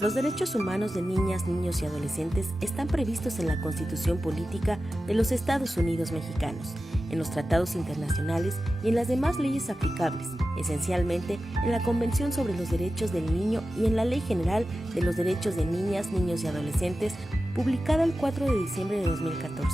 Los derechos humanos de niñas, niños y adolescentes están previstos en la Constitución Política de los Estados Unidos Mexicanos, en los tratados internacionales y en las demás leyes aplicables, esencialmente en la Convención sobre los Derechos del Niño y en la Ley General de los Derechos de Niñas, Niños y Adolescentes, publicada el 4 de diciembre de 2014,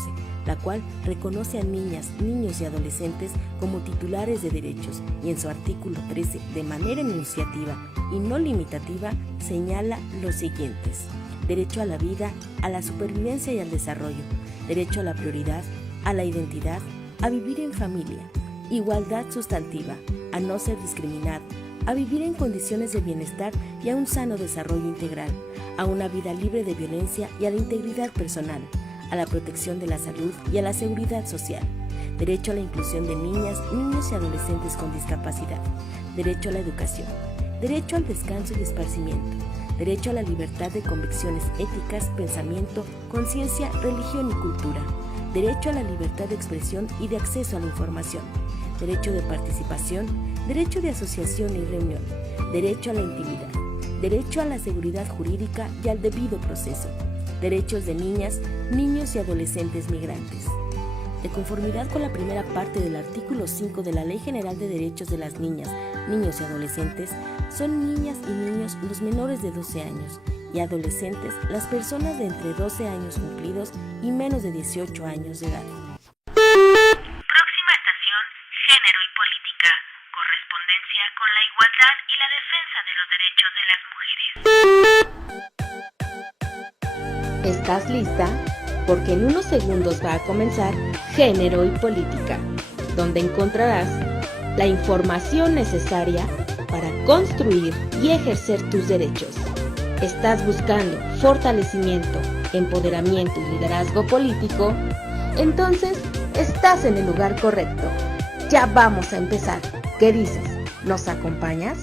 la cual reconoce a niñas, niños y adolescentes como titulares de derechos y en su artículo 13, de manera enunciativa y no limitativa, señala los siguientes: derecho a la vida, a la supervivencia y al desarrollo, derecho a la prioridad, a la identidad, a vivir en familia, igualdad sustantiva, a no ser discriminado, a vivir en condiciones de bienestar y a un sano desarrollo integral, a una vida libre de violencia y a la integridad personal, a la protección de la salud y a la seguridad social, derecho a la inclusión de niñas, niños y adolescentes con discapacidad, derecho a la educación, derecho al descanso y esparcimiento, derecho a la libertad de convicciones éticas, pensamiento, conciencia, religión y cultura, derecho a la libertad de expresión y de acceso a la información, derecho de participación, derecho de asociación y reunión, derecho a la intimidad, derecho a la seguridad jurídica y al debido proceso, derechos de niñas, niños y adolescentes migrantes. De conformidad con la primera parte del artículo 5 de la Ley General de Derechos de las Niñas, Niños y Adolescentes, son niñas y niños los menores de 12 años y adolescentes las personas de entre 12 años cumplidos y menos de 18 años de edad. Próxima estación, Género y Política, correspondencia con la igualdad y la defensa de los derechos de las mujeres. ¿Estás lista? Porque en unos segundos va a comenzar Género y Política, donde encontrarás la información necesaria para construir y ejercer tus derechos. ¿Estás buscando fortalecimiento, empoderamiento y liderazgo político? Entonces, estás en el lugar correcto. Ya vamos a empezar. ¿Qué dices? ¿Nos acompañas?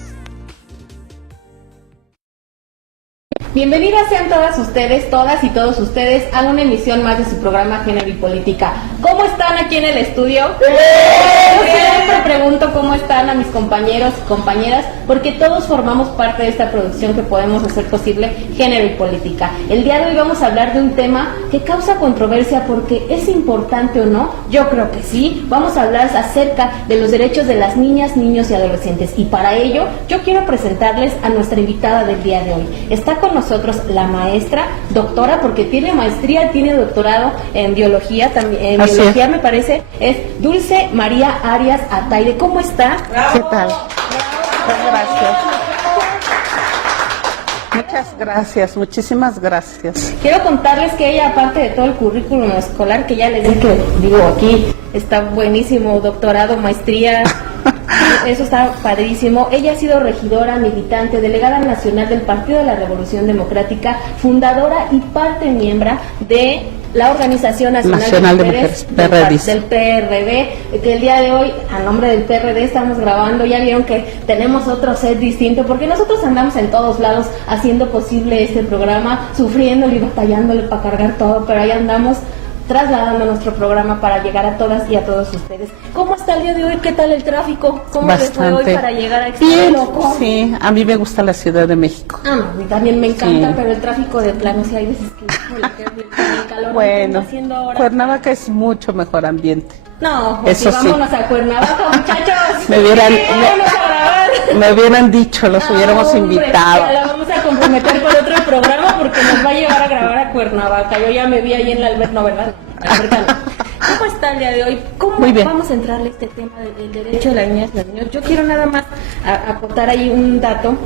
Bienvenidas sean todas ustedes, todas y todos ustedes a una emisión más de su programa Género y Política. ¿Cómo están aquí en el estudio? Yo siempre pregunto cómo están a mis compañeros y compañeras, porque todos formamos parte de esta producción que podemos hacer posible Género y Política. El día de hoy vamos a hablar de un tema que causa controversia porque ¿es importante o no? Yo creo que sí. Vamos a hablar acerca de los derechos de las niñas, niños y adolescentes. Y para ello, yo quiero presentarles a nuestra invitada del día de hoy. Está con nosotros la maestra, doctora, porque tiene maestría, tiene doctorado en biología, también en biología me parece, es Dulce María Arias Ataide. ¿Cómo está? ¿Qué tal? Muchas gracias. Muchas gracias, muchísimas gracias. Quiero contarles que ella, aparte de todo el currículum escolar que ya les dije, digo aquí, está buenísimo, doctorado, maestría, eso está padrísimo. Ella ha sido regidora, militante, delegada nacional del Partido de la Revolución Democrática, fundadora y parte miembro de la Organización Nacional de Mujeres del PRD, que el día de hoy, a nombre del PRD, estamos grabando. Ya vieron que tenemos otro set distinto, porque nosotros andamos en todos lados haciendo posible este programa, sufriéndole y batallándole para cargar todo, pero ahí andamos trasladando nuestro programa para llegar a todas y a todos ustedes. ¿Cómo está el día de hoy? ¿Qué tal el tráfico? ¿Cómo les fue hoy para llegar a Extraloco? Sí, a mí me gusta la Ciudad de México. A mí también me encanta, pero el tráfico de plano, sí hay veces que el calor bueno, que está haciendo ahora. Cuernavaca es mucho mejor ambiente. No, pues eso sí, vámonos a Cuernavaca, muchachos. Me hubieran dicho, los hubiéramos invitado. Ya la vamos a comprometer por otro programa porque nos va a llevar a grabar a Cuernavaca. Yo ya me vi ahí en la alberca, no, ¿verdad? ¿Cómo está el día de hoy? ¿Cómo vamos a entrarle a este tema del derecho de las niñas y los niños? Yo quiero nada más aportar ahí un dato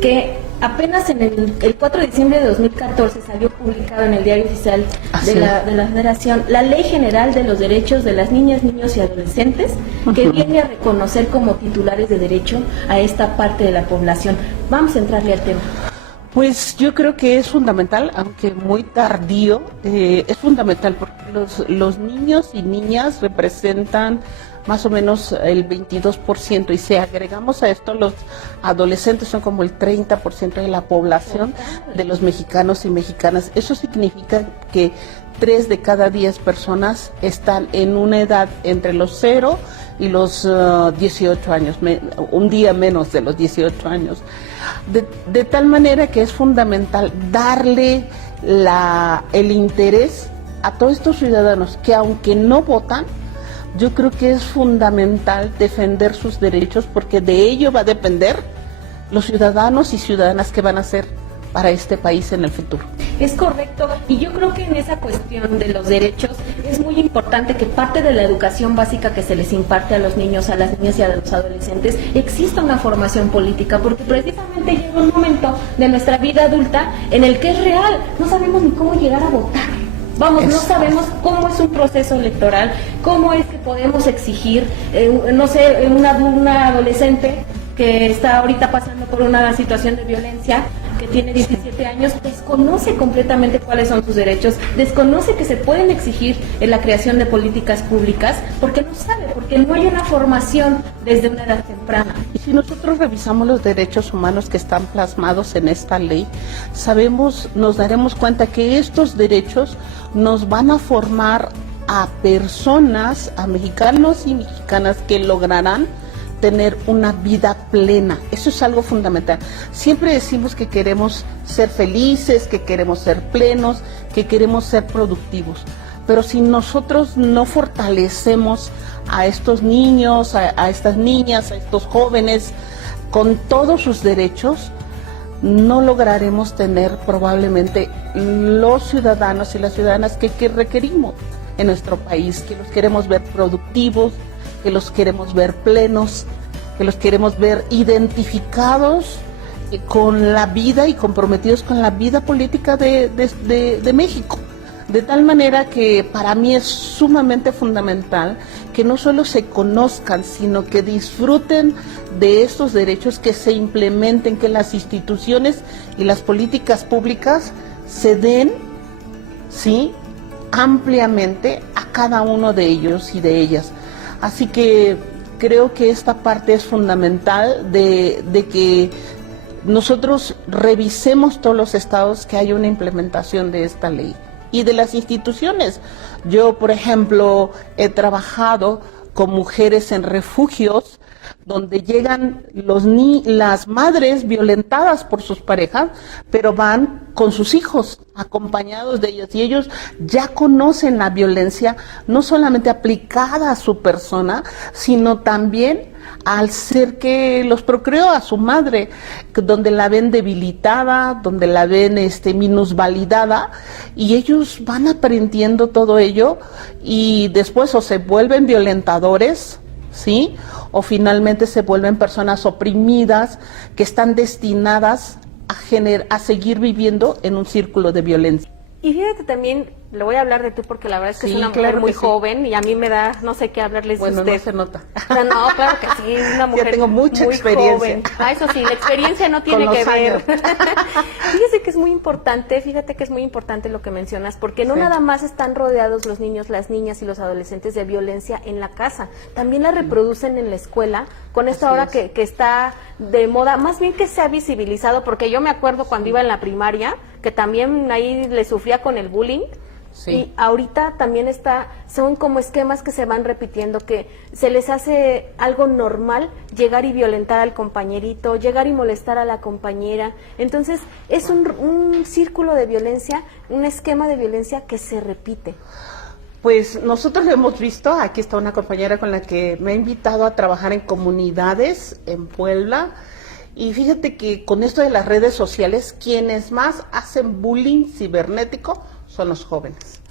que apenas en el 4 de diciembre de 2014 salió publicado en el Diario Oficial de la Federación la Ley General de los Derechos de las Niñas, Niños y Adolescentes, que viene a reconocer como titulares de derecho a esta parte de la población. Vamos a entrarle al tema. Pues yo creo que es fundamental, aunque muy tardío, es fundamental porque los niños y niñas representan más o menos el 22%, y si agregamos a esto los adolescentes son como el 30% de la población de los mexicanos y mexicanas. Eso significa que 3 de cada 10 personas están en una edad entre los 0 y los 18 años, un día menos de los 18 años. De tal manera que es fundamental darle el interés a todos estos ciudadanos que, aunque no votan, yo creo que es fundamental defender sus derechos, porque de ello va a depender los ciudadanos y ciudadanas que van a ser para este país en el futuro. Es correcto, y yo creo que en esa cuestión de los derechos es muy importante que parte de la educación básica que se les imparte a los niños, a las niñas y a los adolescentes exista una formación política, porque precisamente llega un momento de nuestra vida adulta en el que es real, no sabemos ni cómo llegar a votar. Vamos, no sabemos cómo es un proceso electoral, cómo es que podemos exigir, no sé, una adolescente que está ahorita pasando por una situación de violencia, que tiene 17 años, desconoce completamente cuáles son sus derechos, desconoce que se pueden exigir en la creación de políticas públicas, porque no sabe, porque no hay una formación desde una edad temprana. Y si nosotros revisamos los derechos humanos que están plasmados en esta ley, nos daremos cuenta que estos derechos nos van a formar a personas, a mexicanos y mexicanas que lograrán tener una vida plena. Eso es algo fundamental. Siempre decimos que queremos ser felices, que queremos ser plenos, que queremos ser productivos. Pero si nosotros no fortalecemos a estos niños, a estas niñas, a estos jóvenes, con todos sus derechos, no lograremos tener probablemente los ciudadanos y las ciudadanas que requerimos en nuestro país, que los queremos ver productivos, que los queremos ver plenos, que los queremos ver identificados con la vida y comprometidos con la vida política de México. De tal manera que para mí es sumamente fundamental que no solo se conozcan, sino que disfruten de estos derechos, que se implementen, que las instituciones y las políticas públicas se den, ¿sí?, ampliamente a cada uno de ellos y de ellas. Así que creo que esta parte es fundamental de que nosotros revisemos todos los estados, que haya una implementación de esta ley y de las instituciones. Yo, por ejemplo, he trabajado con mujeres en refugios donde llegan las madres violentadas por sus parejas, pero van con sus hijos, acompañados de ellos, y ellos ya conocen la violencia, no solamente aplicada a su persona, sino también al ser que los procreó, a su madre, donde la ven debilitada, donde la ven minusvalidada, y ellos van aprendiendo todo ello, y después o se vuelven violentadores, ¿sí?, o finalmente se vuelven personas oprimidas que están destinadas a seguir viviendo en un círculo de violencia. Y fíjate también, le voy a hablar de tú porque la verdad es que Sí, es una mujer claro muy que sí. joven y a mí me da no sé qué hablarles Bueno, de no usted. se nota. No, claro que sí, una mujer tengo mucha muy experiencia. joven. Ah, eso sí, la experiencia no tiene Con que los ver. años. Fíjate que es muy importante lo que mencionas, porque no Sí. nada más están rodeados los niños, las niñas y los adolescentes de violencia en la casa, también la reproducen en la escuela, con esta Así hora es. que está de moda, más bien que se ha visibilizado, porque yo me acuerdo cuando iba en la primaria, que también ahí le sufría con el bullying. Sí. Y ahorita también son como esquemas que se van repitiendo, que se les hace algo normal llegar y violentar al compañerito, llegar y molestar a la compañera. Entonces es un círculo de violencia, un esquema de violencia que se repite. Pues nosotros lo hemos visto, aquí está una compañera con la que me ha invitado a trabajar en comunidades en Puebla, y fíjate que con esto de las redes sociales, quienes más hacen bullying cibernético son los jóvenes,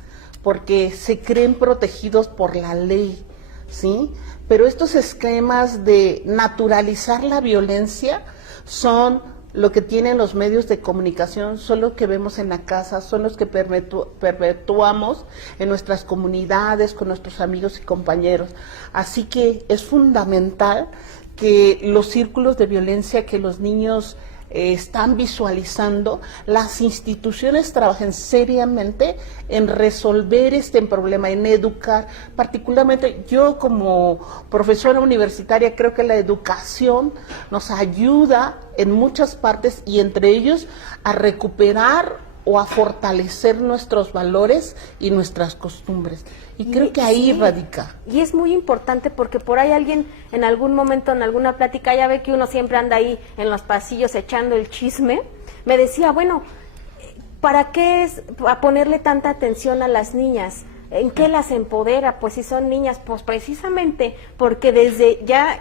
porque se creen protegidos por la ley, ¿sí? Pero estos esquemas de naturalizar la violencia son lo que tienen los medios de comunicación, son lo que vemos en la casa, son los que perpetuamos en nuestras comunidades, con nuestros amigos y compañeros. Así que es fundamental que los círculos de violencia que los niños están visualizando, las instituciones trabajen seriamente en resolver este problema, en educar. Particularmente yo como profesora universitaria creo que la educación nos ayuda en muchas partes, y entre ellos a recuperar o a fortalecer nuestros valores y nuestras costumbres. Y creo que ahí radica. Y es muy importante porque por ahí alguien en algún momento, en alguna plática, ya ve que uno siempre anda ahí en los pasillos echando el chisme, me decía, bueno, ¿para qué es a ponerle tanta atención a las niñas? ¿En qué las empodera? Pues si son niñas, pues precisamente porque desde ya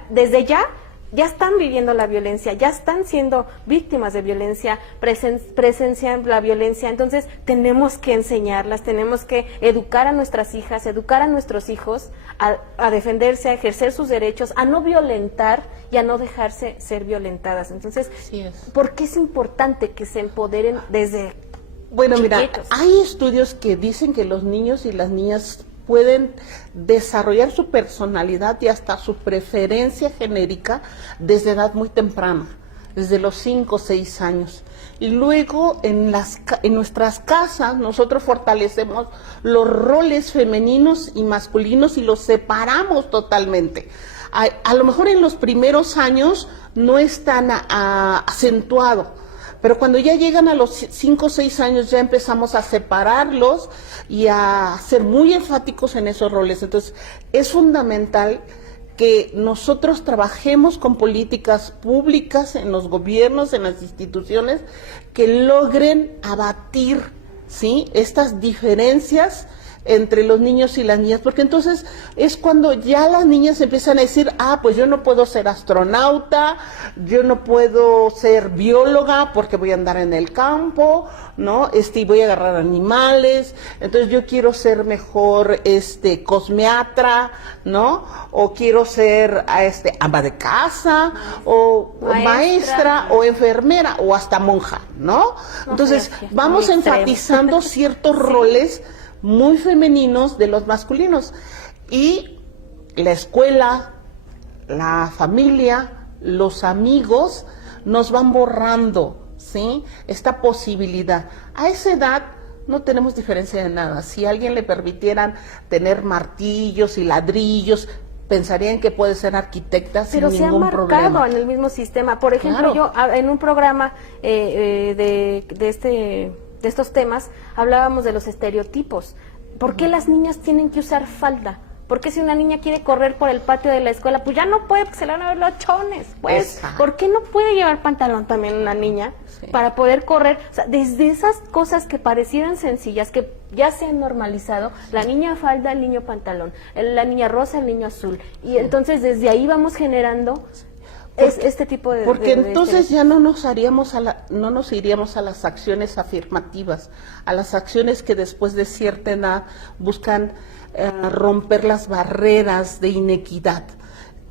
están viviendo la violencia, ya están siendo víctimas de violencia, presencian la violencia. Entonces tenemos que enseñarlas, tenemos que educar a nuestras hijas, educar a nuestros hijos a defenderse, a ejercer sus derechos, a no violentar y a no dejarse ser violentadas. Entonces, ¿por qué es importante que se empoderen desde Bueno, mira, chiquitos? hay estudios que dicen que los niños y las niñas pueden desarrollar su personalidad y hasta su preferencia genérica desde edad muy temprana, desde los 5 o 6 años. Y luego en nuestras casas nosotros fortalecemos los roles femeninos y masculinos y los separamos totalmente. A lo mejor en los primeros años no es tan acentuado, pero cuando ya llegan a los 5 o 6 años ya empezamos a separarlos y a ser muy enfáticos en esos roles. Entonces, es fundamental que nosotros trabajemos con políticas públicas en los gobiernos, en las instituciones, que logren abatir, ¿sí?, estas diferencias entre los niños y las niñas, porque entonces es cuando ya las niñas empiezan a decir, pues yo no puedo ser astronauta, yo no puedo ser bióloga porque voy a andar en el campo, ¿no? Y voy a agarrar animales, entonces yo quiero ser mejor cosmiatra, ¿no? O quiero ser ama de casa, o maestra, o enfermera, o hasta monja, ¿no? Entonces vamos enfatizando ciertos roles muy femeninos de los masculinos, y la escuela, la familia, los amigos nos van borrando, ¿sí?, esta posibilidad. A esa edad no tenemos diferencia de nada. Si a alguien le permitieran tener martillos y ladrillos, pensarían que puede ser arquitecta sin ningún problema. Pero se ha marcado en el mismo sistema. Por ejemplo, yo en un programa de estos temas hablábamos de los estereotipos. ¿Por qué las niñas tienen que usar falda? ¿Por qué si una niña quiere correr por el patio de la escuela, pues ya no puede porque se le van a ver los chones? Pues, ¿por qué no puede llevar pantalón también una niña para poder correr? O sea, desde esas cosas que parecieran sencillas, que ya se han normalizado, la niña falda, el niño pantalón, la niña rosa, el niño azul. Y entonces desde ahí vamos generando este tipo de... Porque entonces ya no nos iríamos a las acciones afirmativas, a las acciones que después de cierta edad buscan romper las barreras de inequidad.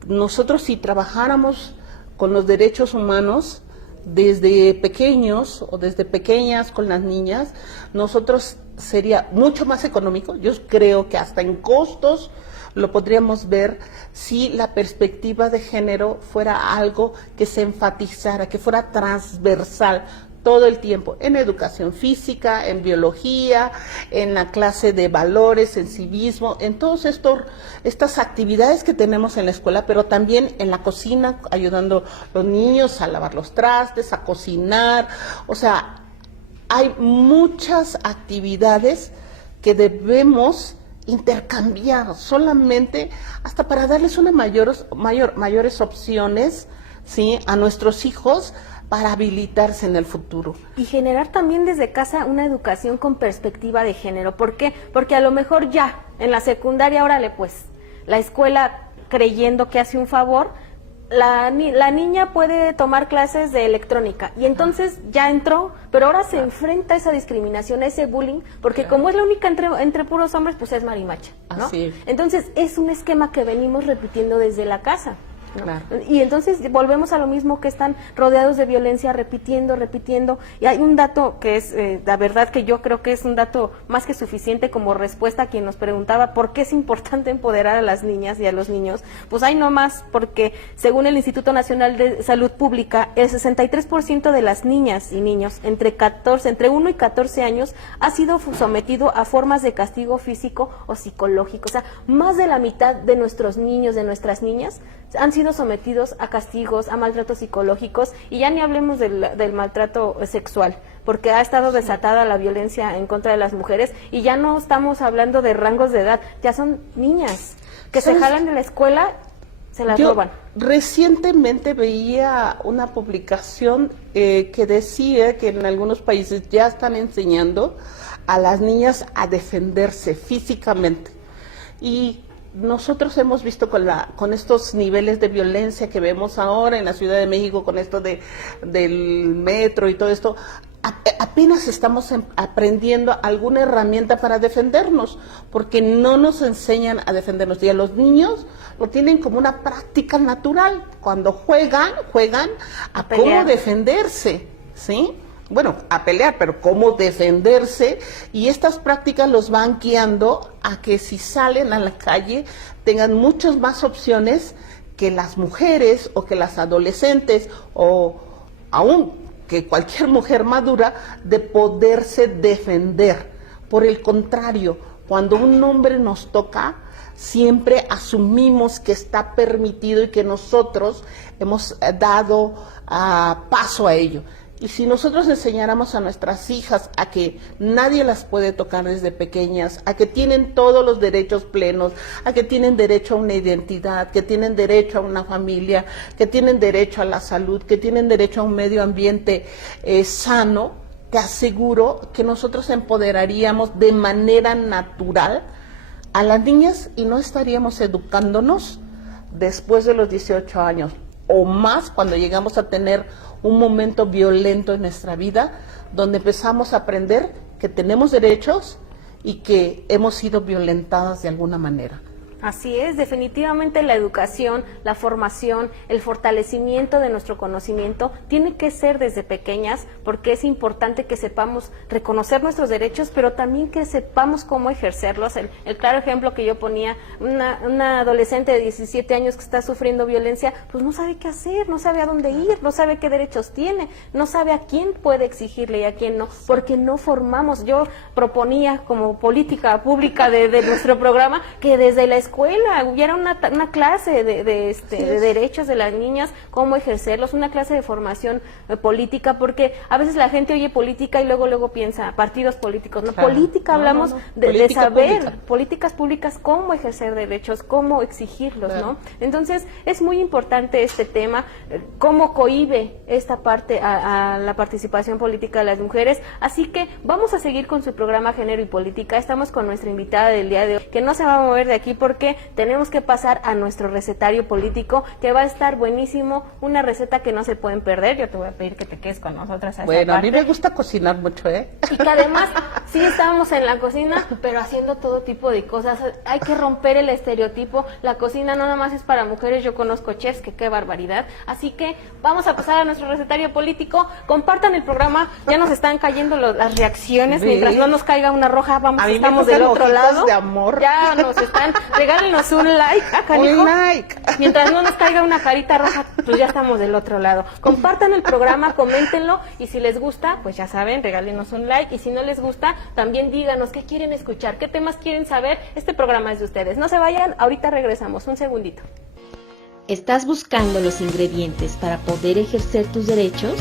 Nosotros, si trabajáramos con los derechos humanos desde pequeños o desde pequeñas con las niñas, nosotros sería mucho más económico. Yo creo que hasta en costos lo podríamos ver si la perspectiva de género fuera algo que se enfatizara, que fuera transversal todo el tiempo, en educación física, en biología, en la clase de valores, en civismo, en todas estas actividades que tenemos en la escuela, pero también en la cocina, ayudando a los niños a lavar los trastes, a cocinar. O sea, hay muchas actividades que debemos intercambiar solamente hasta para darles mayores opciones, ¿sí?, a nuestros hijos para habilitarse en el futuro. Y generar también desde casa una educación con perspectiva de género. ¿Por qué? Porque a lo mejor ya en la secundaria, órale pues, la escuela creyendo que hace un favor, la niña puede tomar clases de electrónica y entonces ya entró, pero ahora se enfrenta a esa discriminación, a ese bullying, porque como es la única entre puros hombres, pues es marimacha, ¿no? Así. Entonces es un esquema que venimos repitiendo desde la casa, ¿no? Claro. Y entonces volvemos a lo mismo, que están rodeados de violencia, repitiendo, y hay un dato que es, la verdad que yo creo que es un dato más que suficiente como respuesta a quien nos preguntaba por qué es importante empoderar a las niñas y a los niños. Pues hay no más, porque según el Instituto Nacional de Salud Pública, el 63% de las niñas y niños entre 1 y 14 años ha sido sometido a formas de castigo físico o psicológico. O sea, más de la mitad de nuestros niños, de nuestras niñas, han sido sido sometidos a castigos, a maltratos psicológicos, y ya ni hablemos del maltrato sexual, porque ha estado desatada la violencia en contra de las mujeres, y ya no estamos hablando de rangos de edad, ya son niñas que se jalan de la escuela, se las roban. Recientemente veía una publicación que decía que en algunos países ya están enseñando a las niñas a defenderse físicamente, y nosotros hemos visto con estos niveles de violencia que vemos ahora en la Ciudad de México, con esto del metro y todo esto, apenas estamos aprendiendo alguna herramienta para defendernos, porque no nos enseñan a defendernos, y a los niños lo tienen como una práctica natural. Cuando juegan a cómo defenderse, ¿sí? Bueno, a pelear, pero cómo defenderse, y estas prácticas los van guiando a que si salen a la calle tengan muchas más opciones que las mujeres o que las adolescentes, o aún que cualquier mujer madura, de poderse defender. Por el contrario, cuando un hombre nos toca, siempre asumimos que está permitido y que nosotros hemos dado paso a ello. Y si nosotros enseñáramos a nuestras hijas a que nadie las puede tocar desde pequeñas, a que tienen todos los derechos plenos, a que tienen derecho a una identidad, que tienen derecho a una familia, que tienen derecho a la salud, que tienen derecho a un medio ambiente sano, te aseguro que nosotros empoderaríamos de manera natural a las niñas y no estaríamos educándonos después de los 18 años o más, cuando llegamos a tener un momento violento en nuestra vida, donde empezamos a aprender que tenemos derechos y que hemos sido violentadas de alguna manera. Así es, definitivamente la educación, la formación, el fortalecimiento de nuestro conocimiento tiene que ser desde pequeñas, porque es importante que sepamos reconocer nuestros derechos, pero también que sepamos cómo ejercerlos. El claro ejemplo que yo ponía, una adolescente de 17 años que está sufriendo violencia, pues no sabe qué hacer, no sabe a dónde ir, no sabe qué derechos tiene, no sabe a quién puede exigirle y a quién no, porque no formamos. Yo proponía como política pública de nuestro programa que desde la escuela hubiera una clase de derechos de las niñas, cómo ejercerlos, una clase de formación política, porque a veces la gente oye política y luego piensa partidos políticos. No, claro. Política, hablamos de saber, políticas públicas, cómo ejercer derechos, cómo exigirlos, claro, ¿no? Entonces es muy importante este tema, cómo cohíbe esta parte a la participación política de las mujeres. Así que vamos a seguir con su programa Género y Política. Estamos con nuestra invitada del día de hoy, que no se va a mover de aquí porque tenemos que pasar a nuestro recetario político, que va a estar buenísimo, una receta que no se pueden perder. Yo te voy a pedir que te quedes con nosotras. Bueno, a mí me gusta cocinar mucho, ¿eh? Y que además, sí estábamos en la cocina, pero haciendo todo tipo de cosas. Hay que romper el estereotipo. La cocina no nada más es para mujeres. Yo conozco chefs, que qué barbaridad. Así que vamos a pasar a nuestro recetario político. Compartan el programa. Ya nos están cayendo las reacciones. Sí. Mientras no nos caiga una roja, estamos del otro lado. De amor. Ya nos están... Regálenos un like, canijo. Un like. Mientras no nos caiga una carita roja, pues ya estamos del otro lado. Compartan el programa, coméntenlo, y si les gusta, pues ya saben, regálenos un like, y si no les gusta, también díganos qué quieren escuchar, qué temas quieren saber. Este programa es de ustedes. No se vayan, ahorita regresamos, un segundito. ¿Estás buscando los ingredientes para poder ejercer tus derechos?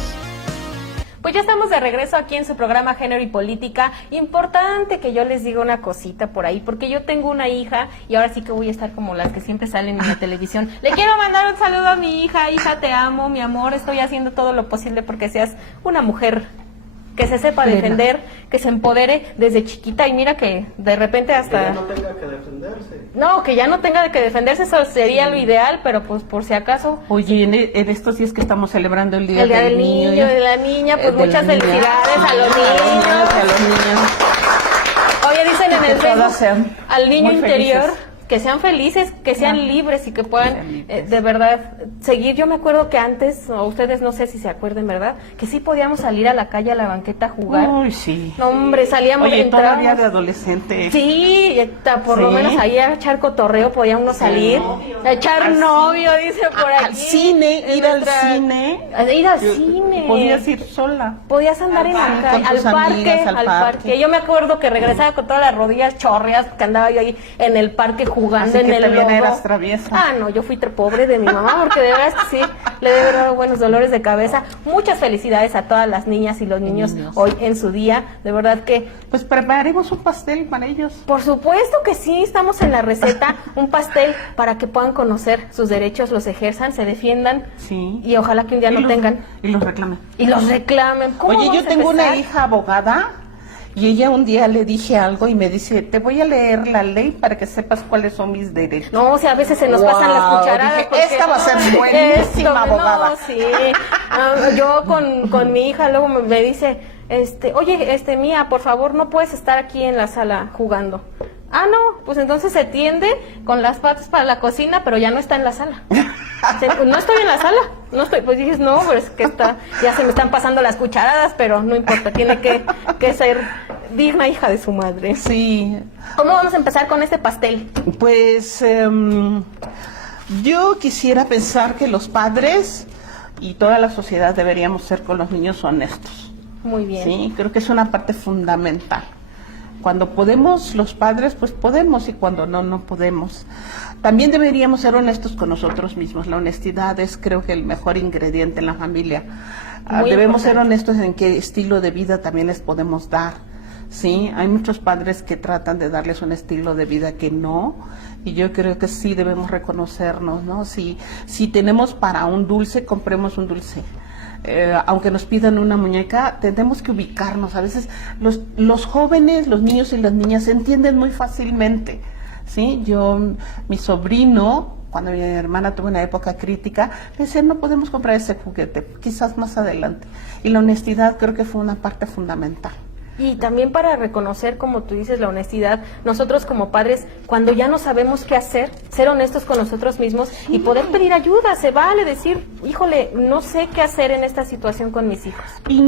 Pues ya estamos de regreso aquí en su programa Género y Política. Importante que yo les diga una cosita por ahí, porque yo tengo una hija y ahora sí que voy a estar como las que siempre salen en la televisión. Le quiero mandar un saludo a mi hija. Hija, te amo, mi amor. Estoy haciendo todo lo posible porque seas una mujer que se sepa defender, que se empodere desde chiquita, y mira que de repente hasta... Que ya no tenga que defenderse. No, que ya no tenga que defenderse, eso sería lo ideal, pero pues por si acaso... Oye, en estos días que estamos celebrando el Día del Niño, de la Niña, pues muchas felicidades a los niños. Oye, dicen en el Facebook, al niño interior... Felices. Que sean felices, que sean libres y que puedan de verdad seguir. Yo me acuerdo que antes, o ustedes no sé si se acuerden, ¿verdad? Que sí podíamos salir a la calle, a la banqueta a jugar. Uy, sí. No, hombre, salíamos. Oye, todavía de adolescente. Sí, por lo menos ahí a echar cotorreo podía uno salir. A echar novio, dice por aquí. Al cine, ir al cine. Ir al cine. Podías ir sola. Podías andar en la calle, al parque. Yo me acuerdo que regresaba con todas las rodillas chorreas, que andaba yo ahí en el parque jugando Así en que el también lodo. eras traviesa. Ah, no, yo fui pobre de mi mamá, porque de verdad es que sí, le debe dar buenos dolores de cabeza. Muchas felicidades a todas las niñas y los niños hoy en su día. De verdad que, Pues prepararemos un pastel para ellos. por supuesto que sí, estamos en la receta, un pastel para que puedan conocer sus derechos, los ejerzan, se defiendan Sí. y ojalá que un día Y lo los- tengan Y los reclamen. y los reclamen. ¿Cómo Oye, vamos yo a tengo una empezar? hija abogada y ella un día le dije algo y me dice, te voy a leer la ley para que sepas cuáles son mis derechos. No, o sea, a veces se nos Wow, pasan las cucharadas. dije, porque, esta va a ser no, buenísima esto, abogada. No, sí. Yo con mi hija luego me dice, oye, Mía, por favor, no puedes estar aquí en la sala jugando. Ah, no, pues entonces se tiende con las patas para la cocina, pero ya no está en la sala. No estoy en la sala, no estoy, pues dices, no, pero es que ya se me están pasando las cucharadas, pero no importa, tiene que ser digna hija de su madre. Sí, ¿Cómo vamos a empezar con este pastel? pues yo quisiera pensar que los padres y toda la sociedad deberíamos ser con los niños honestos. Muy bien. Sí, creo que es una parte fundamental. Cuando podemos los padres, pues podemos, y cuando no, no podemos. También deberíamos ser honestos con nosotros mismos. La honestidad es, creo que, el mejor ingrediente en la familia. Muy Debemos ser importante. honestos en qué estilo de vida también les podemos dar. Sí, hay muchos padres que tratan de darles un estilo de vida que no, y yo creo que sí debemos reconocernos, ¿no? Si tenemos para un dulce, compremos un dulce. Aunque nos pidan una muñeca, tenemos que ubicarnos. A veces los jóvenes, los niños y las niñas se entienden muy fácilmente, ¿sí? Mi sobrino, cuando mi hermana tuvo una época crítica, le decía, no podemos comprar ese juguete, quizás más adelante. Y la honestidad creo que fue una parte fundamental. Y también para reconocer, como tú dices, la honestidad, nosotros como padres, cuando ya no sabemos qué hacer, ser honestos con nosotros mismos y poder pedir ayuda. Se vale decir, híjole, no sé qué hacer en esta situación con mis hijos. Y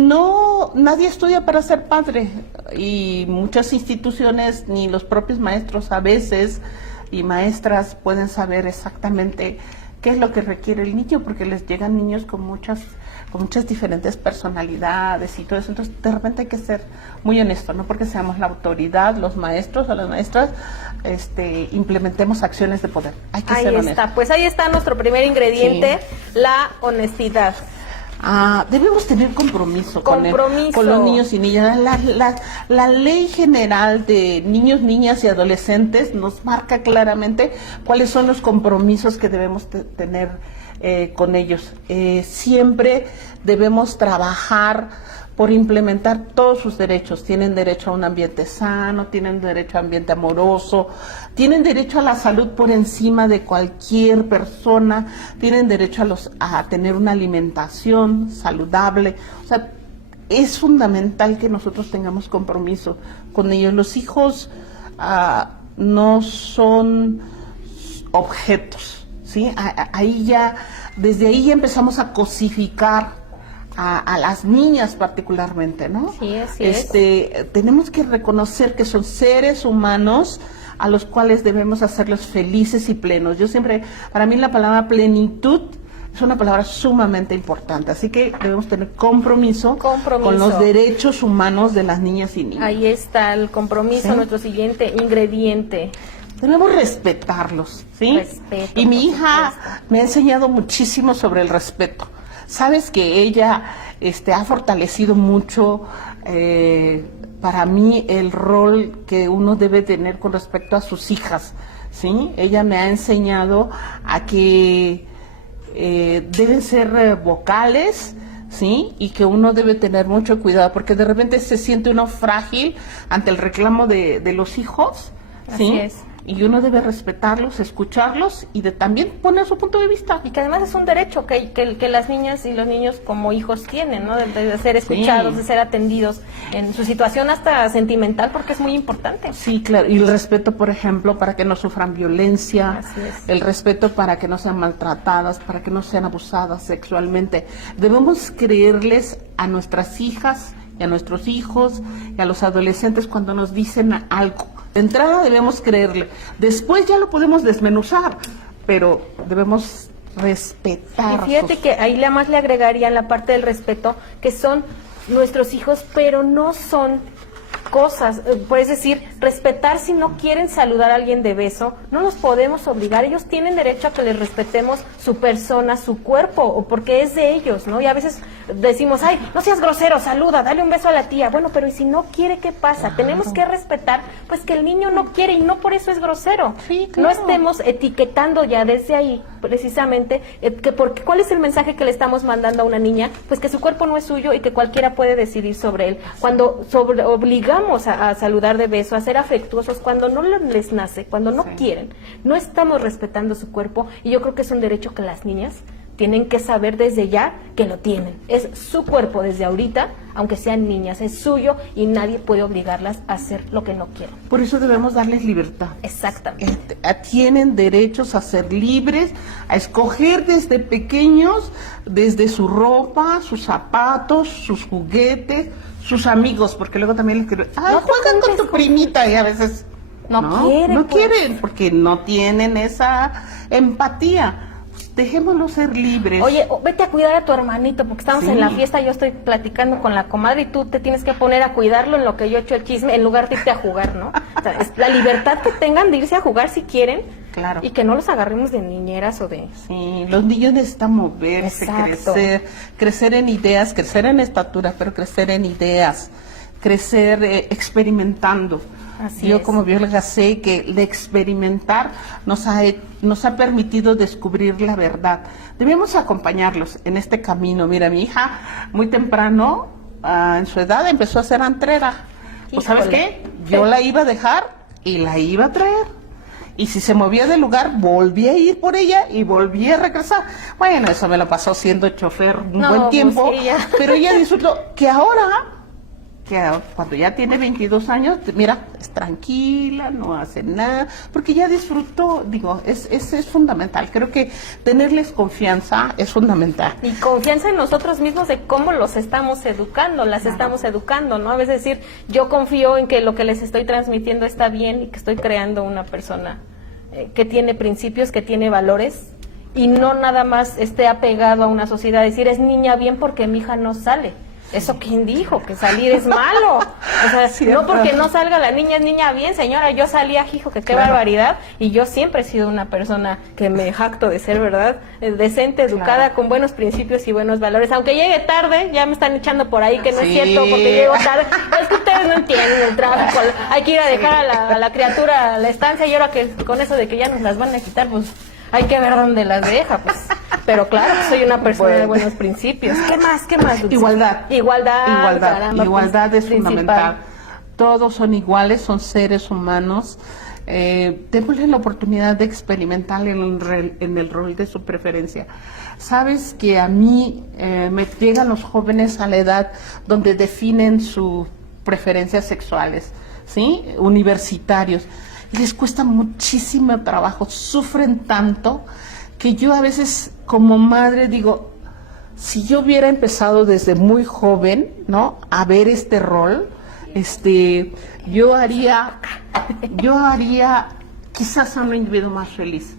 nadie estudia para ser padre, y muchas instituciones, ni los propios maestros a veces, y maestras pueden saber exactamente qué es lo que requiere el niño, porque les llegan niños con muchas diferentes personalidades y todo eso. Entonces, de repente hay que ser muy honesto, no porque seamos la autoridad, los maestros o las maestras, implementemos acciones de poder. Hay que ser honestos. Está, pues ahí está nuestro primer ingrediente, la honestidad. Debemos tener compromiso con los niños y niñas. La ley general de niños, niñas y adolescentes nos marca claramente cuáles son los compromisos que debemos tener con ellos. Siempre debemos trabajar por implementar todos sus derechos. Tienen derecho a un ambiente sano, tienen derecho a un ambiente amoroso, tienen derecho a la salud por encima de cualquier persona, tienen derecho a tener una alimentación saludable. O sea, es fundamental que nosotros tengamos compromiso con ellos. Los hijos no son objetos, ¿sí? Desde ahí ya empezamos a cosificar a las niñas particularmente, ¿no? Sí, así es. Tenemos que reconocer que son seres humanos a los cuales debemos hacerlos felices y plenos. Para mí la palabra plenitud es una palabra sumamente importante, así que debemos tener compromiso con los derechos humanos de las niñas y niños. Ahí está el compromiso, ¿sí? Nuestro siguiente ingrediente. Debemos respetarlos, ¿sí? Respeto, y mi por hija supuesto. me ha enseñado muchísimo sobre el respeto. Sabes que ella ha fortalecido mucho para mí el rol que uno debe tener con respecto a sus hijas, ¿sí? Ella me ha enseñado a que deben ser vocales, ¿sí? Y que uno debe tener mucho cuidado, porque de repente se siente uno frágil ante el reclamo de los hijos, ¿sí? Así es. Y uno debe respetarlos, escucharlos y también poner su punto de vista. Y que además es un derecho que las niñas y los niños como hijos tienen, ¿no? De ser escuchados, Sí. de ser atendidos en su situación hasta sentimental, porque es muy importante. Sí, claro. Y el respeto, por ejemplo, para que no sufran violencia. Así es. El respeto para que no sean maltratadas, para que no sean abusadas sexualmente. Debemos creerles a nuestras hijas y a nuestros hijos y a los adolescentes cuando nos dicen algo. De entrada debemos creerle. Después ya lo podemos desmenuzar, pero debemos respetar. Y fíjate que ahí más le agregaría en la parte del respeto que son nuestros hijos, pero no son cosas, pues decir, respetar si no quieren saludar a alguien de beso, no los podemos obligar, ellos tienen derecho a que les respetemos su persona, su cuerpo, o porque es de ellos, ¿no? Y a veces decimos, ay, no seas grosero, saluda, dale un beso a la tía. Bueno, pero ¿y si no quiere, qué pasa? Tenemos que respetar, pues que el niño no quiere y no por eso es grosero. Sí, claro. No estemos etiquetando ya desde ahí, precisamente, porque ¿cuál es el mensaje que le estamos mandando a una niña? Pues que su cuerpo no es suyo y que cualquiera puede decidir sobre él. Cuando obligamos a saludar de beso, a ser afectuosos, cuando no les nace, cuando no quieren, no estamos respetando su cuerpo, y yo creo que es un derecho que las niñas tienen que saber desde ya que lo tienen. Es su cuerpo desde ahorita, aunque sean niñas, es suyo y nadie puede obligarlas a hacer lo que no quieren. Por eso debemos darles libertad. Exactamente. Tienen derechos a ser libres, a escoger desde pequeños, desde su ropa, sus zapatos, sus juguetes, sus amigos, porque luego también les quiero, No te juegan con juntes tu primita, y a veces no quieren, no pues. quieren, porque no tienen esa empatía. Dejémoslos ser libres. Oye, vete a cuidar a tu hermanito, porque estamos Sí. en la fiesta, yo estoy platicando con la comadre y tú te tienes que poner a cuidarlo en lo que yo echo el chisme, en lugar de irte a jugar, ¿no? O sea, es la libertad que tengan de irse a jugar si quieren, Claro. y que no los agarremos de niñeras o de... Sí, los niños necesitan moverse, Exacto. crecer en ideas, crecer en estatura, pero crecer en ideas, crecer experimentando. Así Yo es. como bióloga sé que el de experimentar nos ha permitido descubrir la verdad. Debemos acompañarlos en este camino. Mira, mi hija muy temprano, en su edad, empezó a ser antrera. Pues ¿sabes Híjole. qué? Yo la iba a dejar y la iba a traer. Y si se movía del lugar, volví a ir por ella y volví a regresar. Bueno, eso me lo pasó siendo chofer un No, buen pues tiempo, sí, ya. pero ella disfrutó que ahora, cuando ya tiene 22 años, mira, es tranquila, no hace nada, porque ya disfrutó, digo, es fundamental. Creo que tenerles confianza es fundamental. Y confianza en nosotros mismos de cómo los estamos educando, las estamos educando, ¿no? A veces decir, yo confío en que lo que les estoy transmitiendo está bien y que estoy creando una persona que tiene principios, que tiene valores, y no nada más esté apegado a una sociedad, decir, es niña bien porque mi hija no sale. ¿Eso quién dijo? Que salir es malo. O sea, Cierto. no porque no salga la niña, es niña bien, señora. Yo salía, hijo, que qué Claro. barbaridad. Y yo siempre he sido una persona que me jacto de ser, ¿verdad? Decente, educada, Claro. con buenos principios y buenos valores. Aunque llegue tarde, ya me están echando por ahí que no Sí. es cierto, porque llego tarde. Pero es que ustedes no entienden el tráfico. Hay que ir a dejar a la criatura a la estancia, y ahora que con eso de que ya nos las van a quitar, pues hay que ver dónde las deja, pues. Pero claro, soy una persona de buenos principios. ¿Qué más? ¿Qué más, Dulce? Igualdad. Igualdad, caramba, Igualdad pues, es principal. fundamental. Todos son iguales, son seres humanos. Démosle la oportunidad de experimentar en el rol de su preferencia. Sabes que a mí me llegan los jóvenes a la edad donde definen sus preferencias sexuales, ¿sí? Universitarios. Y les cuesta muchísimo trabajo, sufren tanto que yo a veces como madre digo, si yo hubiera empezado desde muy joven, ¿no? A ver este rol, yo haría quizás a un individuo más feliz.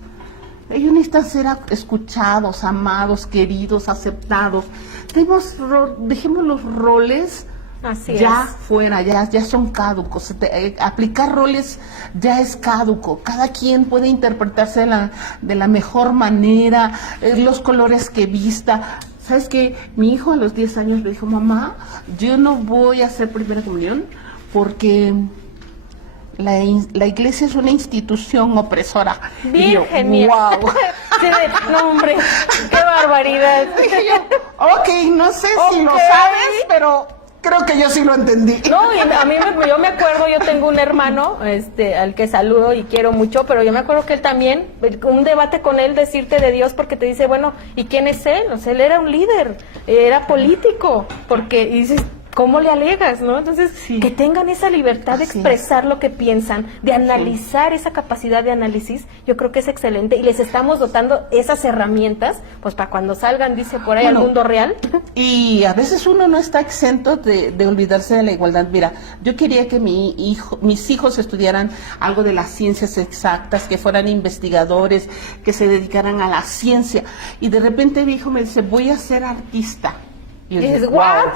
Ellos necesitan ser escuchados, amados, queridos, aceptados. Dejemos los roles Así ya es. fuera, ya son caducos. Aplicar roles ya es caduco. Cada quien puede interpretarse de la mejor manera, los colores que vista. ¿Sabes qué? Mi hijo a los 10 años le dijo, mamá, yo no voy a hacer primera comunión porque la iglesia es una institución opresora. Virgen y yo, mía. wow. Sí, no, hombre, qué barbaridad. Dije yo, ok, no sé si lo Ok. sabes, pero creo que yo sí lo entendí. No, y a mí yo me acuerdo, yo tengo un hermano, al que saludo y quiero mucho, pero yo me acuerdo que él también, un debate con él, decirte de Dios, porque te dice, bueno, ¿y quién es él? O sea, él era un líder, era político, porque y dices, ¿cómo le alegas, no? Entonces, Sí. que tengan esa libertad de Así expresar lo que piensan, de analizar esa capacidad de análisis, yo creo que es excelente, y les estamos dotando esas herramientas, pues para cuando salgan, dice por ahí, Bueno, al mundo real. Y a veces uno no está exento de olvidarse de la igualdad. Mira, yo quería que mis hijos estudiaran algo de las ciencias exactas, que fueran investigadores, que se dedicaran a la ciencia. Y de repente mi hijo me dice, voy a ser artista. Y yo Y dije, dices, "Wow". "What?".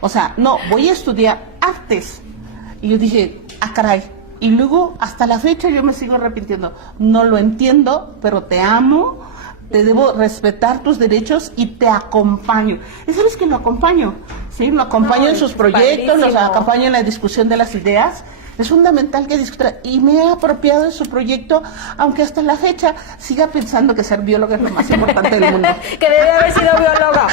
O sea, no, voy a estudiar artes. Y yo dije, caray. Y luego, hasta la fecha, yo me sigo repitiendo, no lo entiendo, pero te amo, te debo respetar tus derechos y te acompaño. ¿Y sabes que lo acompaño? Sí, lo acompaño en sus proyectos, lo acompaño en la discusión de las ideas. Es fundamental que discuta, y me he apropiado de su proyecto, aunque hasta la fecha siga pensando que ser bióloga es lo más importante del mundo. Que debe haber sido bióloga.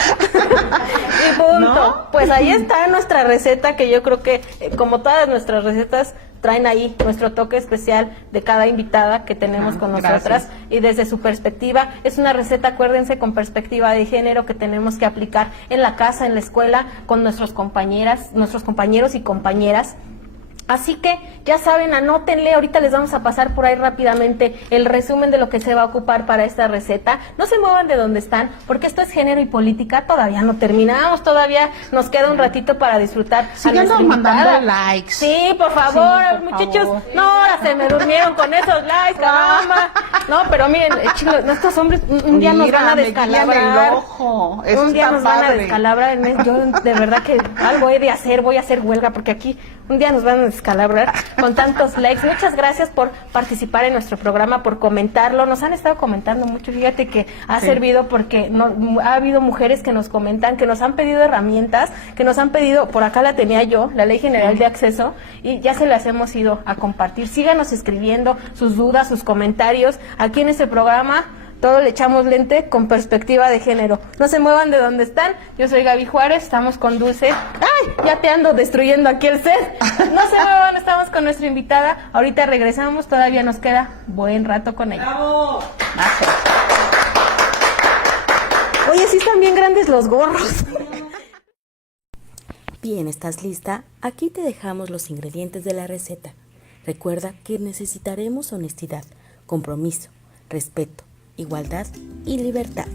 Y punto. ¿No? Pues ahí está nuestra receta, que yo creo que, como todas nuestras recetas, traen ahí nuestro toque especial de cada invitada que tenemos con nosotras. Gracias. Y desde su perspectiva, es una receta, acuérdense, con perspectiva de género que tenemos que aplicar en la casa, en la escuela, con nuestros compañeros y compañeras. Así que ya saben, anótenle, ahorita les vamos a pasar por ahí rápidamente el resumen de lo que se va a ocupar para esta receta. No se muevan de donde están, porque esto es género y política, todavía no terminamos, todavía nos queda un ratito para disfrutar. Sigan mandando likes. Sí, por favor, Sí, por muchachos. favor. No, ahora se me durmieron con esos likes, caramba. No, pero miren, chicos, nuestros hombres un día nos van a me guían descalabrar. el ojo. Eso Un día está nos van a padre. descalabrar. Yo de verdad que algo he de hacer, voy a hacer huelga, porque aquí un día nos van a descalabrar con tantos likes. Muchas gracias por participar en nuestro programa, por comentarlo. Nos han estado comentando mucho, fíjate que ha servido, porque ha habido mujeres que nos comentan, que nos han pedido herramientas, que nos han pedido, por acá la tenía yo, la Ley General de Acceso, y ya se las hemos ido a compartir. Síganos escribiendo sus dudas, sus comentarios. Aquí en este programa todo le echamos lente con perspectiva de género. No se muevan de donde están. Yo soy Gaby Juárez, estamos con Dulce. ¡Ay! Ya te ando destruyendo aquí el set. No se muevan, estamos con nuestra invitada. Ahorita regresamos, todavía nos queda buen rato con ella. ¡Bravo! Gracias. Oye, sí están bien grandes los gorros. Bien, ¿estás lista? Aquí te dejamos los ingredientes de la receta. Recuerda que necesitaremos honestidad, compromiso, respeto, igualdad y libertad.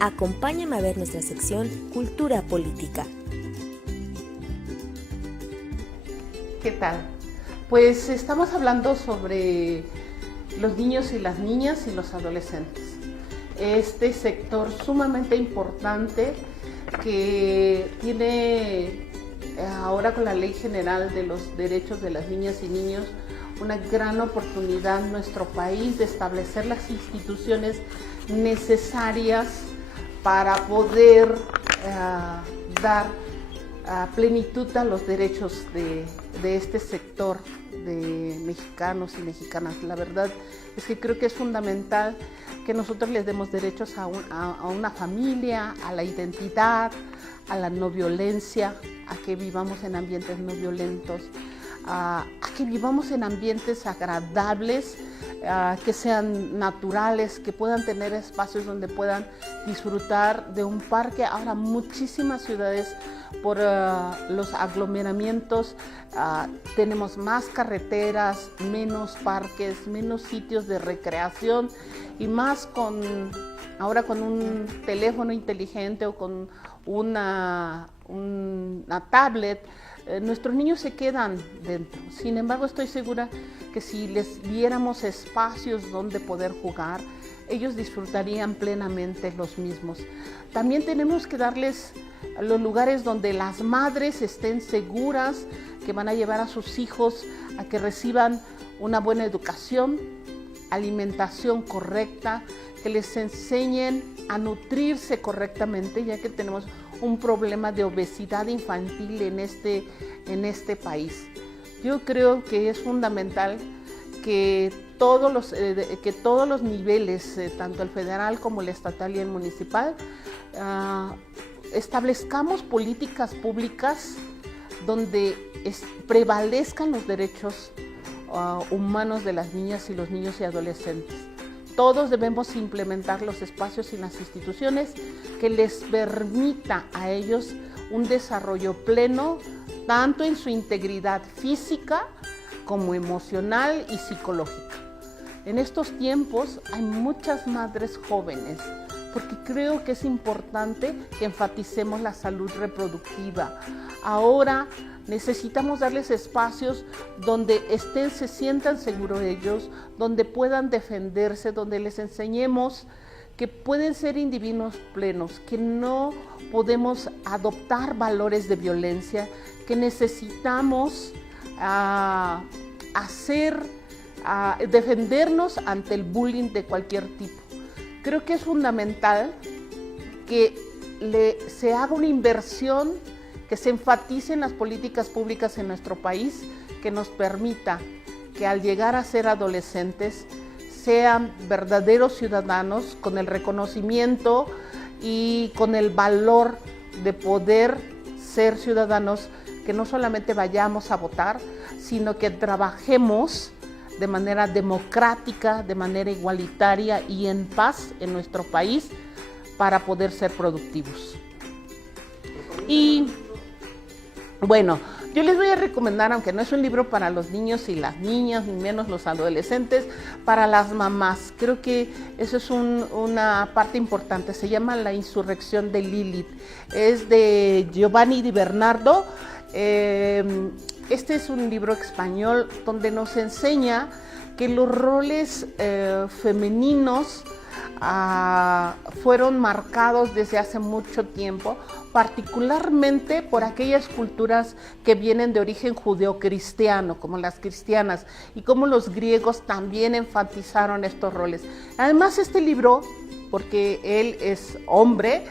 Acompáñame a ver nuestra sección Cultura Política. ¿Qué tal? Pues estamos hablando sobre los niños y las niñas y los adolescentes. Este sector sumamente importante que tiene ahora con la Ley General de los Derechos de las Niñas y Niños una gran oportunidad en nuestro país de establecer las instituciones necesarias para poder dar plenitud a los derechos de este sector de mexicanos y mexicanas. La verdad es que creo que es fundamental que nosotros les demos derechos a una familia, a la identidad, a la no violencia, a que vivamos en ambientes no violentos, a que vivamos en ambientes agradables, que sean naturales, que puedan tener espacios donde puedan disfrutar de un parque. Ahora muchísimas ciudades por los aglomeramientos tenemos más carreteras, menos parques, menos sitios de recreación, y más ahora con un teléfono inteligente o con una tablet. Nuestros niños se quedan dentro. Sin embargo, estoy segura que si les diéramos espacios donde poder jugar, ellos disfrutarían plenamente los mismos. También tenemos que darles los lugares donde las madres estén seguras que van a llevar a sus hijos a que reciban una buena educación, alimentación correcta, que les enseñen a nutrirse correctamente, ya que tenemos un problema de obesidad infantil en este país. Yo creo que es fundamental que todos los niveles, tanto el federal como el estatal y el municipal, establezcamos políticas públicas donde prevalezcan los derechos humanos de las niñas y los niños y adolescentes. Todos debemos implementar los espacios y las instituciones que les permita a ellos un desarrollo pleno, tanto en su integridad física como emocional y psicológica. En estos tiempos hay muchas madres jóvenes, porque creo que es importante que enfaticemos la salud reproductiva. Ahora necesitamos darles espacios donde se sientan seguros ellos, donde puedan defenderse, donde les enseñemos que pueden ser individuos plenos, que no podemos adoptar valores de violencia, que necesitamos defendernos ante el bullying de cualquier tipo. Creo que es fundamental que se haga una inversión, que se enfatice en las políticas públicas en nuestro país, que nos permita que al llegar a ser adolescentes sean verdaderos ciudadanos con el reconocimiento y con el valor de poder ser ciudadanos, que no solamente vayamos a votar, sino que trabajemos de manera democrática, de manera igualitaria y en paz en nuestro país para poder ser productivos. Y bueno, yo les voy a recomendar, aunque no es un libro para los niños y las niñas, ni menos los adolescentes, para las mamás. Creo que eso es una parte importante. Se llama La insurrección de Lilith. Es de Giovanni Di Bernardo. Este es un libro español donde nos enseña que los roles femeninos fueron marcados desde hace mucho tiempo, particularmente por aquellas culturas que vienen de origen judeocristiano, como las cristianas, y como los griegos también enfatizaron estos roles. Además, este libro, porque él es hombre,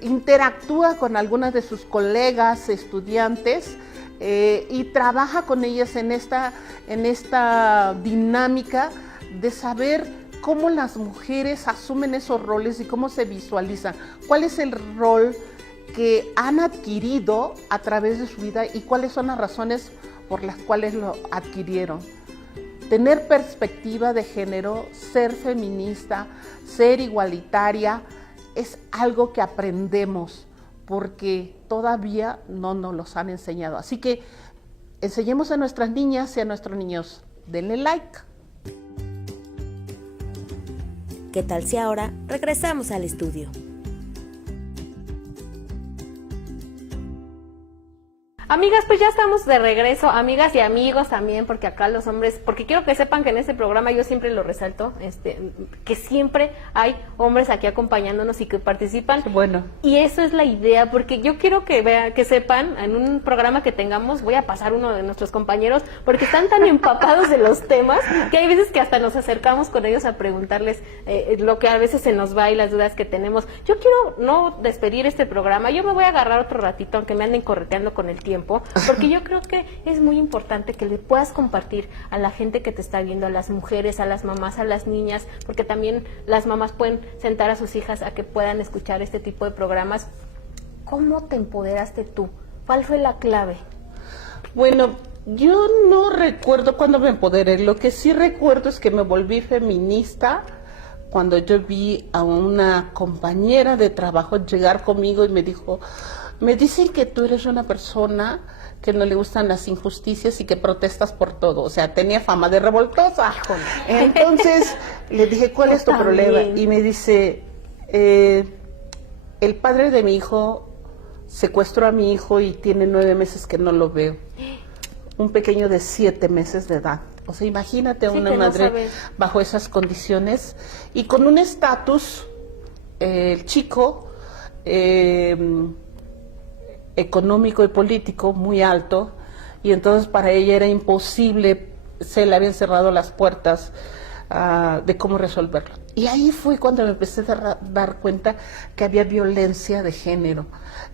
interactúa con algunas de sus colegas estudiantes y trabaja con ellas en esta dinámica de saber cómo las mujeres asumen esos roles y cómo se visualizan, cuál es el rol que han adquirido a través de su vida y cuáles son las razones por las cuales lo adquirieron. Tener perspectiva de género, ser feminista, ser igualitaria, es algo que aprendemos porque todavía no nos los han enseñado. Así que enseñemos a nuestras niñas y a nuestros niños. Denle like. ¿Qué tal si ahora regresamos al estudio? Amigas, pues ya estamos de regreso, amigas y amigos también, porque acá los hombres, porque quiero que sepan que en este programa yo siempre lo resalto, que siempre hay hombres aquí acompañándonos y que participan. Bueno. Y eso es la idea, porque yo quiero que sepan, en un programa que tengamos, voy a pasar uno de nuestros compañeros, porque están tan empapados de los temas, que hay veces que hasta nos acercamos con ellos a preguntarles lo que a veces se nos va y las dudas que tenemos. Yo quiero no despedir este programa, yo me voy a agarrar otro ratito, aunque me anden correteando con el tiempo, porque yo creo que es muy importante que le puedas compartir a la gente que te está viendo, a las mujeres, a las mamás, a las niñas, porque también las mamás pueden sentar a sus hijas a que puedan escuchar este tipo de programas. ¿Cómo te empoderaste tú? ¿Cuál fue la clave? Bueno, yo no recuerdo cuándo me empoderé. Lo que sí recuerdo es que me volví feminista cuando yo vi a una compañera de trabajo llegar conmigo y me dijo: me dicen que tú eres una persona que no le gustan las injusticias y que protestas por todo. O sea, tenía fama de revoltosa. Entonces le dije: ¿cuál es tu problema? Y me dice: el padre de mi hijo secuestró a mi hijo y tiene 9 meses que no lo veo. Un pequeño de 7 meses de edad. O sea, imagínate a una madre bajo esas condiciones y con un estatus, el chico, económico y político muy alto, y entonces para ella era imposible, se le habían cerrado las puertas de cómo resolverlo. Y ahí fue cuando me empecé a dar cuenta que había violencia de género,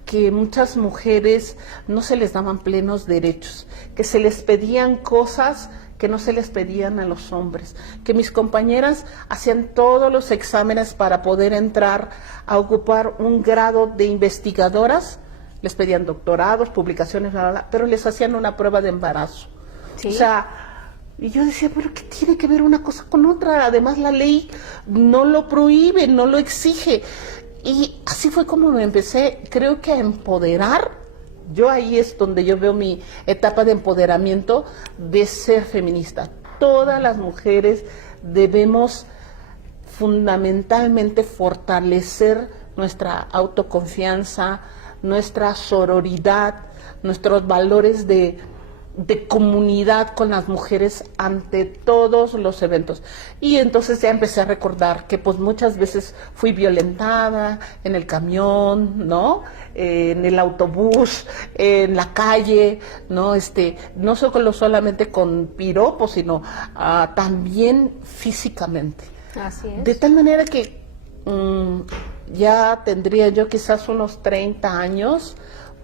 que muchas mujeres no se les daban plenos derechos, que se les pedían cosas que no se les pedían a los hombres, que mis compañeras hacían todos los exámenes para poder entrar a ocupar un grado de investigadoras, les pedían doctorados, publicaciones, bla, bla, bla, pero les hacían una prueba de embarazo. ¿Sí? O sea, y yo decía, pero ¿qué tiene que ver una cosa con otra? Además la ley no lo prohíbe, no lo exige. Y así fue como me empecé, creo que a empoderar. Yo ahí es donde yo veo mi etapa de empoderamiento de ser feminista. Todas las mujeres debemos fundamentalmente fortalecer nuestra autoconfianza, nuestra sororidad, nuestros valores de de comunidad con las mujeres ante todos los eventos. Y entonces ya empecé a recordar que pues muchas veces fui violentada en el camión, ¿no? En el autobús, en la calle, ¿no? No solo solamente con piropos, sino también físicamente. Así es. De tal manera que ya tendría yo quizás unos 30 años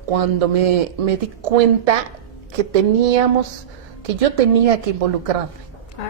cuando me di cuenta que yo tenía que involucrarme.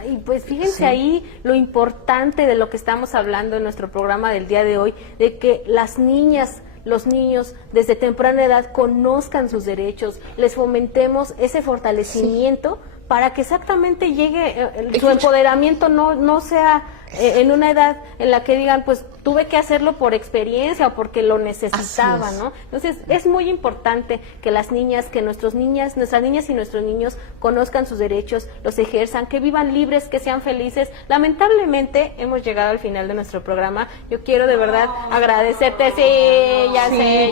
Y pues fíjense Sí. ahí lo importante de lo que estamos hablando en nuestro programa del día de hoy, de que las niñas, los niños desde temprana edad conozcan sus derechos, les fomentemos ese fortalecimiento para que exactamente llegue su empoderamiento no sea en una edad en la que digan, pues tuve que hacerlo por experiencia o porque lo necesitaba, Así es. ¿no? Entonces es muy importante que las niñas, que nuestras niñas y nuestros niños conozcan sus derechos, los ejerzan, que vivan libres, que sean felices. Lamentablemente hemos llegado al final de nuestro programa. Yo quiero de verdad agradecerte, sí, ya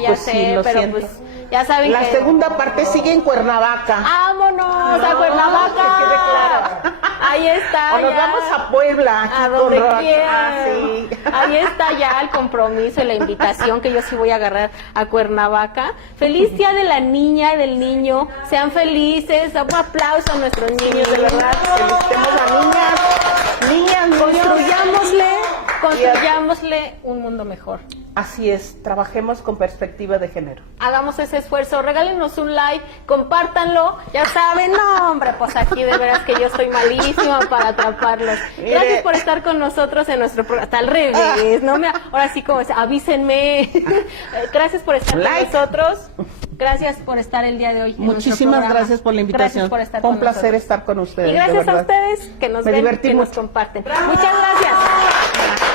Pues sé, sí, lo pero siento. pues ya saben La que segunda parte sigue en Cuernavaca. ¡vámonos a Cuernavaca! que quede claro. Ahí está. O nos ya. vamos a Puebla, aquí A con donde Rock. quieran. Sí. Ahí está ya el compromiso y la invitación que yo sí voy a agarrar a Cuernavaca. Feliz Día de la Niña y del Niño. Sean felices. Un aplauso a nuestros niños, de verdad. Felicitemos a niñas, Construyámosle un mundo mejor. Así es, trabajemos con perspectiva de género. Hagamos ese esfuerzo, regálenos un like, compártanlo, ya saben, no hombre, pues aquí de veras que yo soy malísima para atraparlos. Gracias por estar con nosotros en nuestro programa, hasta al revés, ¿no? Mira, ahora sí como es, avísenme. Gracias por estar con nosotros, gracias por estar el día de hoy en nuestro Muchísimas programa. gracias por la invitación. Gracias por estar Fue un con placer nosotros. estar con ustedes. Y de gracias a verdad. ustedes que nos Me ven, divertí que nos mucho. comparten. Muchas gracias.